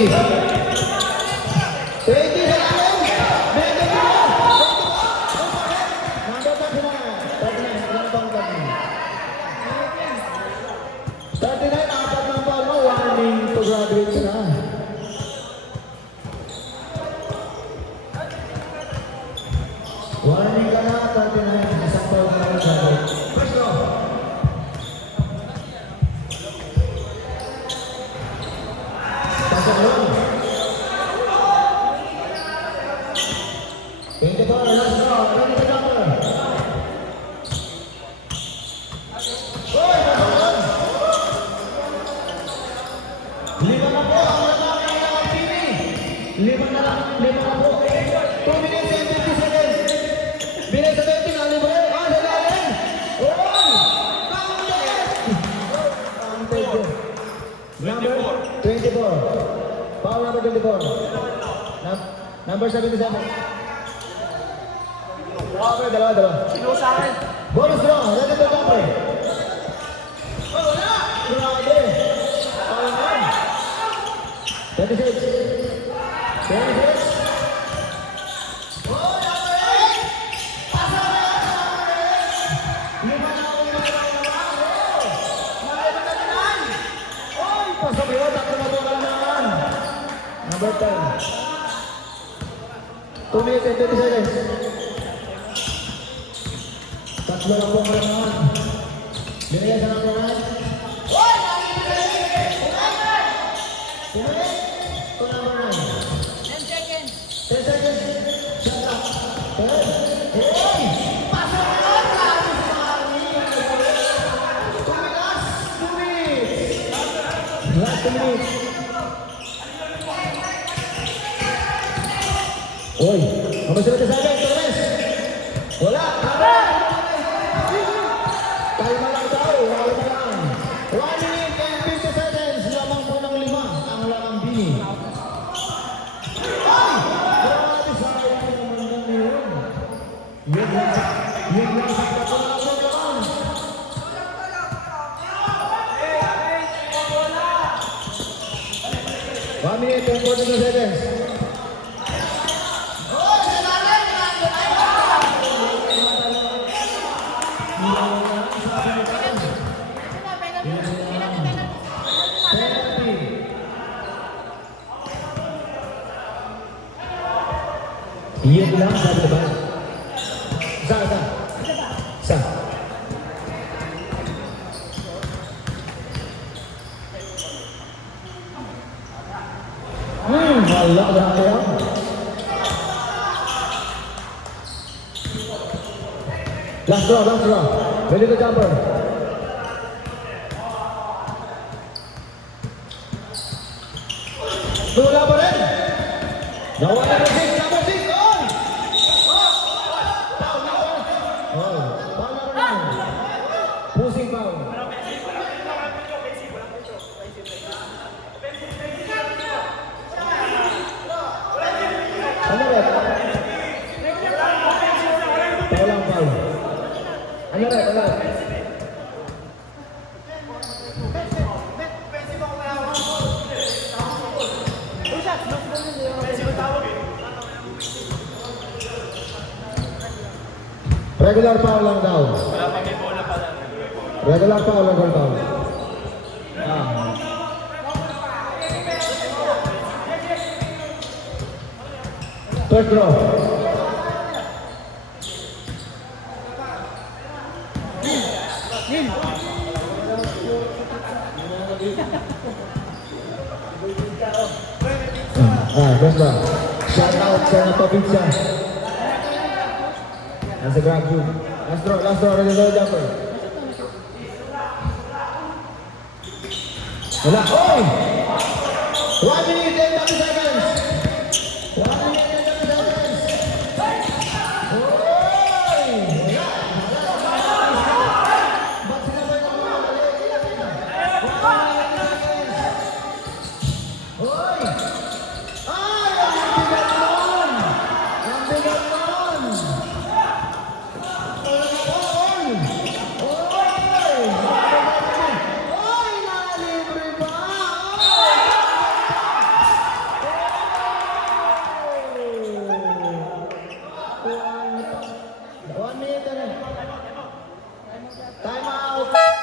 20 sa akin. 20 mo. Number 39. 39. Ilan bang gagawin? 39. Apat ng ball mo. Warning to graduate ka na. Warning ka na. 39. Isang ball ka na graduate. First go. Pasok lang. 24, last draw. Ready to jumper. Oy, pasok. Lima na po. Ang lalaki ng Pini. Lima na po. 2 minutes and 50 seconds. Bilis sa 20 na libre. Ah, sa lalim. Oy! Counted. Number 24. Foul number 24. Number 77. Okay, dalawa. Sino sa akin? Bonus draw. Ready to jumper. Grabe. Foul naman. 26. 26. Pasok yun, tatlo na po naman. Number 10. 2 minutes and 30 seconds. Tatlo na po naman. Binigyan sa number 9. 2 minutes to number 9. 10 seconds. 10 seconds. Shut up. 10. Hey! Pasok yun! Last 2 minutes. Oy, apa sudah tersaja, Torres? Wala, apa? Tayo na lang daw, wala na lang. 1 minute and 50 seconds, lamang po ng 5 ang Lakang Bini. Ay! Grabe, sayang naman na yun. Yun lang sa kapalaman. One minute and 42 seconds. Iya bilang sa depan. Sa. Wala kaya. Last draw. Ready to jumper. Wala pa rin. Nawala na si number 6. Foul number 9. Pushing foul. Ano rin? Foul. Ano rin? Regular foul lang daw. Wala pa may bola pa lang. Regular foul. Third draw. First draw. Shout out sa Napapizza. Nasa grab room. Last draw, ready to jumper. Wala. Oy! 1 minute and 30 seconds. 1 minute and 30 seconds. Oy! Ba't sinabi ko mga mali? 1 minute and 30 seconds. Oy! Ay! Ang bigat nun! Time out.